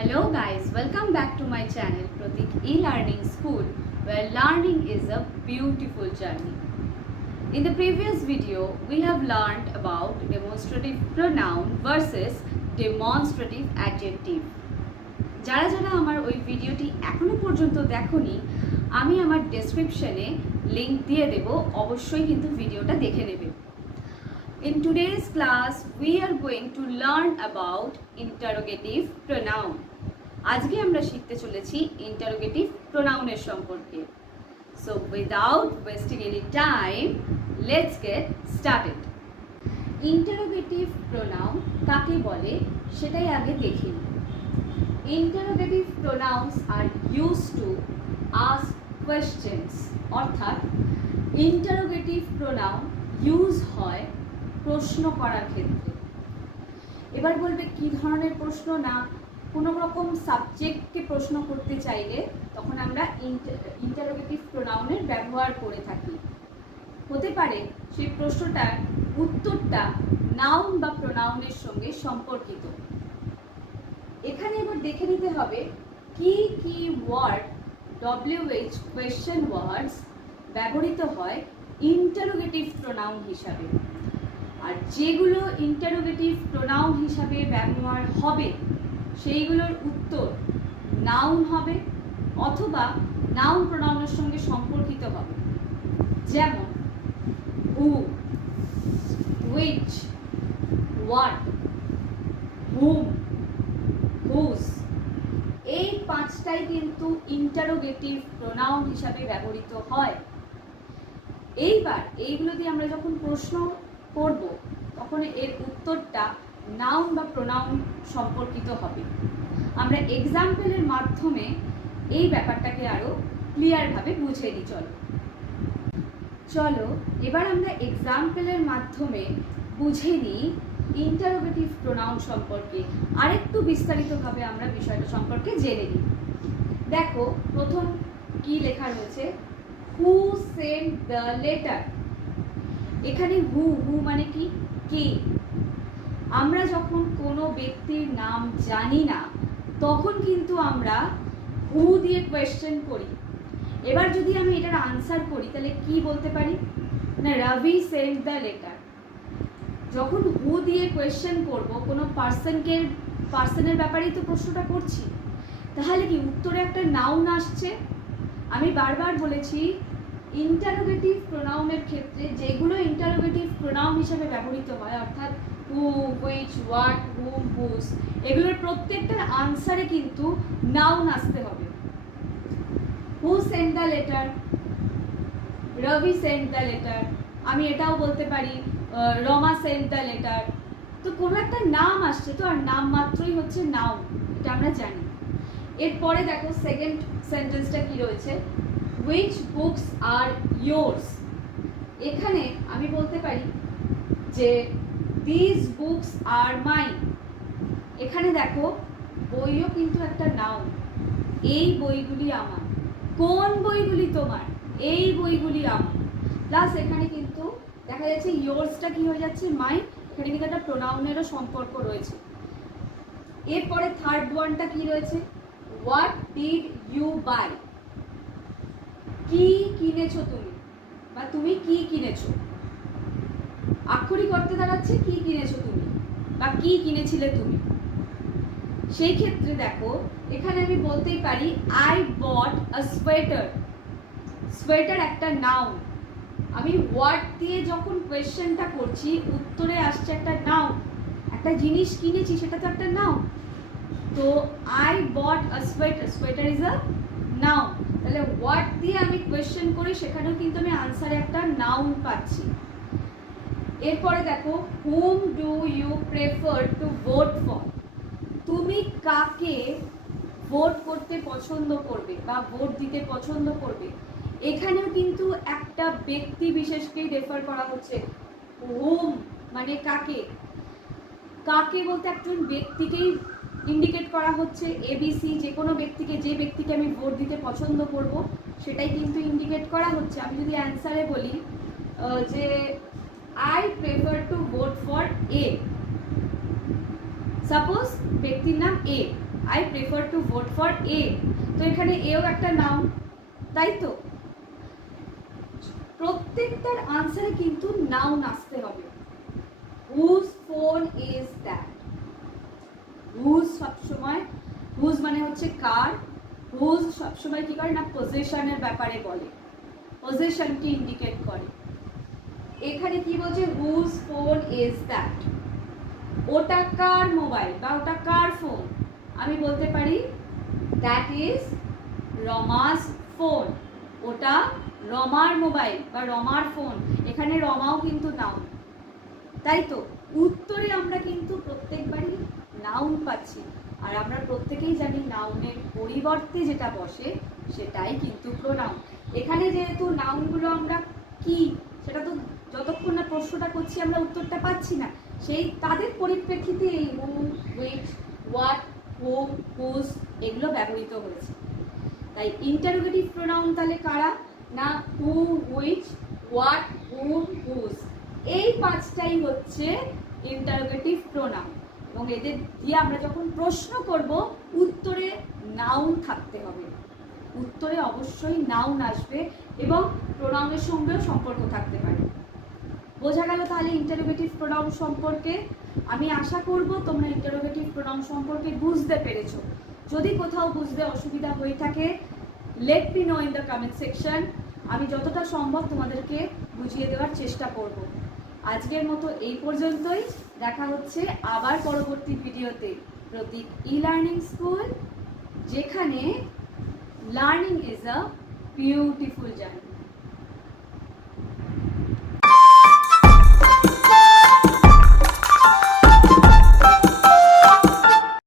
Hello guys, welcome back to my channel Pratik E-Learning School, where learning is a beautiful journey. In the previous video, we have learned about demonstrative pronoun versus demonstrative adjective. যারা যারা আমার ওই ভিডিওটি এখনো পর্যন্ত দেখোনি, আমি আমার ডেসক্রিপশনে লিংক দিয়ে দেব, অবশ্যই কিন্তু ভিডিওটা দেখে নেবে। In today's class, we are going to learn about interrogative pronoun. আজকে আমরা শিখতে চলেছি interrogative pronoun এর সম্পর্কে। So without wasting any time, let's get started. Interrogative pronoun কাকে বলে সেটাই আগে দেখে নিই। Interrogative pronouns are used to ask questions. অর্থাৎ interrogative pronoun ইউজ হয় প্রশ্ন করার ক্ষেত্রে। এবার বলবে কি ধরনের প্রশ্ন, না কোনো রকম সাবজেক্টকে প্রশ্ন করতে চাইলে তখন আমরা ইন্টারোগেটিভ প্রোনাউনের ব্যবহার করে থাকি। হতে পারে সেই প্রশ্নটার উত্তরটা নাউন বা প্রোনাউনের সঙ্গে সম্পর্কিত। এখানে এবার দেখে নিতে হবে কি কি ওয়ার্ড WH কোয়েশ্চেন ওয়ার্ডস ব্যবহৃত হয় ইন্টারোগেটিভ প্রোনাউন হিসাবে, আর যেগুলো ইন্টারোগেটিভ প্রোনাউন হিসাবে ব্যবহার হবে সেইগুলোর উত্তর নাউন হবে অথবা নাউন প্রোনাউনের সঙ্গে সম্পর্কিত হবে। যেমন হু, হুইচ, হোয়াট, হুম, হুজ, এই পাঁচটাই কিন্তু ইন্টারোগেটিভ প্রোনাউন হিসাবে ব্যবহৃত হয়। এইবার এইগুলো দিয়ে আমরা যখন প্রশ্ন করব তখন এর উত্তরটা নাউন বা প্রোনাউন সম্পর্কিত হবে। আমরা এক্সাম্পলের মাধ্যমে এই ব্যাপারটাকে আরো ক্লিয়ারভাবে বুঝিয়ে দিই। চলো এবার আমরা এক্সাম্পলের মাধ্যমে বুঝে নিই ইন্টারোগেটিভ প্রোনাউন সম্পর্কে, আরেকটু বিস্তারিতভাবে আমরা বিষয়টা সম্পর্কে জেনে নিই। দেখো প্রথম কি লেখা রয়েছে, হু সেন্ট দ্য লেটার। এখানে হু মানে কি, কে। আমরা যখন কোনো ব্যক্তির নাম জানি না তখন কিন্তু আমরা হু দিয়ে কোয়েশ্চেন করি। এবার যদি আমি এটার আনসার করি তাহলে কি বলতে পারি, না রবি সেন্ট দ্য লেটার। যখন হু দিয়ে কোয়েশ্চেন করব কোনো পার্সনের ব্যাপারেই তো প্রশ্নটা করছি, তাহলে কি উত্তরে একটা নাউন আসছে। আমি বারবার বলেছি ইন্টারোগেটিভ প্রোনাউনের ক্ষেত্রে যেগুলো ইন্টারোগেটিভ প্রোনাউন হিসেবে ব্যবহৃত হয়, অর্থাৎ who, which, what, whom, whose, এগুলোর প্রত্যেকটার আনসারে কিন্তু নাউন আসতে হবে। Who sent the letter, Rabi sent the letter. আমি এটাও বলতে পারি রমা সেন্ট দ্য লেটার। তো কোনো একটা নাম আসছে তো, আর নাম মাত্রই হচ্ছে নাউন, এটা আমরা জানি। এরপরে দেখো সেকেন্ড সেন্টেন্সটা কি রয়েছে, which books are yours। এখানে আমি বলতে পারি যে these books are mine। এখানে দেখো বইও কিন্তু একটা নাউন, এই বইগুলি আমার। কোন বইগুলি তোমার, এই বইগুলি আমার। প্লাস এখানে কিন্তু দেখা যাচ্ছে yours-টা কি হয়ে যাচ্ছে, মাইন। এখানে কিন্তু একটা প্রোনাউনেরও সম্পর্ক রয়েছে। এরপরে থার্ড ওয়ানটা কি রয়েছে, what did you buy। কি কিনেছো তুমি, বা তুমি কি কিনেছো। আক্ষরিক অর্থে দাঁড়াচ্ছে কি কিনেছো তুমি বা কি কিনেছিলে তুমি। সেই ক্ষেত্রে দেখো এখানে আমি বলতেই পারি I bought a sweater. Sweater একটা নাউন। আমি হোয়াট দিয়ে যখন কোয়েশ্চেনটা করছি উত্তরে আসছে একটা নাউন, একটা জিনিস কিনেছি সেটা তো একটা নাউন। তো I bought a sweater, sweater is a noun. তাহলে হোয়াট দিয়ে আমি কোয়েশ্চেন করি সেখানেও কিন্তু আমি আনসারে একটা নাউন পাচ্ছি। এরপরে দেখো whom do you prefer to vote for. তুমি কাকে ভোট করতে পছন্দ করবে বা ভোট দিতে পছন্দ করবে। এখানেও কিন্তু একটা ব্যক্তি বিশেষকেই রেফার করা হচ্ছে। হুম মানে কাকে, কাকে বলতে একজন ব্যক্তিকেই ইন্ডিকেট করা হচ্ছে। ABC যে কোনো ব্যক্তিকে, যে ব্যক্তিকে আমি ভোট দিতে পছন্দ করব সেটাই কিন্তু ইন্ডিকেট করা হচ্ছে। আমি যদি অ্যান্সারে বলি যে I prefer to vote for A, suppose ব্যক্তির নাম A, I prefer to vote for A. তো এখানে এও একটা নাউন, তাই তো? প্রত্যেকটার আনসারে কিন্তু নাউন আসতে হবে। Whose phone is that. Whose সবসময়, হুজ মানে হচ্ছে কার, হুজ সবসময় কি করে না পজিশনের ব্যাপারে বলে, পজিশনকে ইন্ডিকেট করে। এখানে কি বলছে হুজ ফোন ইজ দ্যাট, ওটা কার মোবাইল বা ওটা কার ফোন, আমি বলতে পারি দ্যাট ইজ রমাস ফোন, ওটা রমার মোবাইল বা রমার ফোন। এখানে রমাও কিন্তু নাউন, তাই তো? উত্তরে আমরা কিন্তু প্রত্যেকবারই নাউন পাচ্ছি, আর আমরা প্রত্যেকেই জানি নাউনের পরিবর্তে যেটা বসে সেটাই কিন্তু প্রোনাউন। এখানে যেহেতু নাউনগুলো আমরা কি সেটা তো যতক্ষণ না প্রশ্নটা করছি আমরা উত্তরটা পাচ্ছি না, সেই তাদের পরিপ্রেক্ষিতে এই হু, হুইচ, হোয়াট, হুম, হুজ এগুলো ব্যবহৃত হয়েছে। তাই ইন্টারোগেটিভ প্রোনাউন তাহলে কারা না হু, হুইচ, হোয়াট, হুম, হুজ, এই পাঁচটাই হচ্ছে ইন্টারোগেটিভ প্রোনাউন। এবং এদের দিয়ে আমরা যখন প্রশ্ন করব উত্তরে নাউন থাকতে হবে, উত্তরে অবশ্যই নাউন আসবে এবং প্রোনাউনের সঙ্গেও সম্পর্ক থাকতে পারে। বোঝা গেল তাহলে ইন্টারোগেটিভ প্রোনাউন সম্পর্কে? আমি আশা করব তোমরা ইন্টারোগেটিভ প্রোনাউন সম্পর্কে বুঝতে পেরেছো। যদি কোথাও বুঝতে অসুবিধা হয়ে থাকে let me no in the comment section, আমি যতটা সম্ভব তোমাদেরকে বুঝিয়ে দেওয়ার চেষ্টা করব। আজকের মতো এই পর্যন্তই, দেখা হচ্ছে আবার পরবর্তী ভিডিওতে প্রতীক ই-লার্নিং স্কুল, যেখানে learning is a beautiful journey.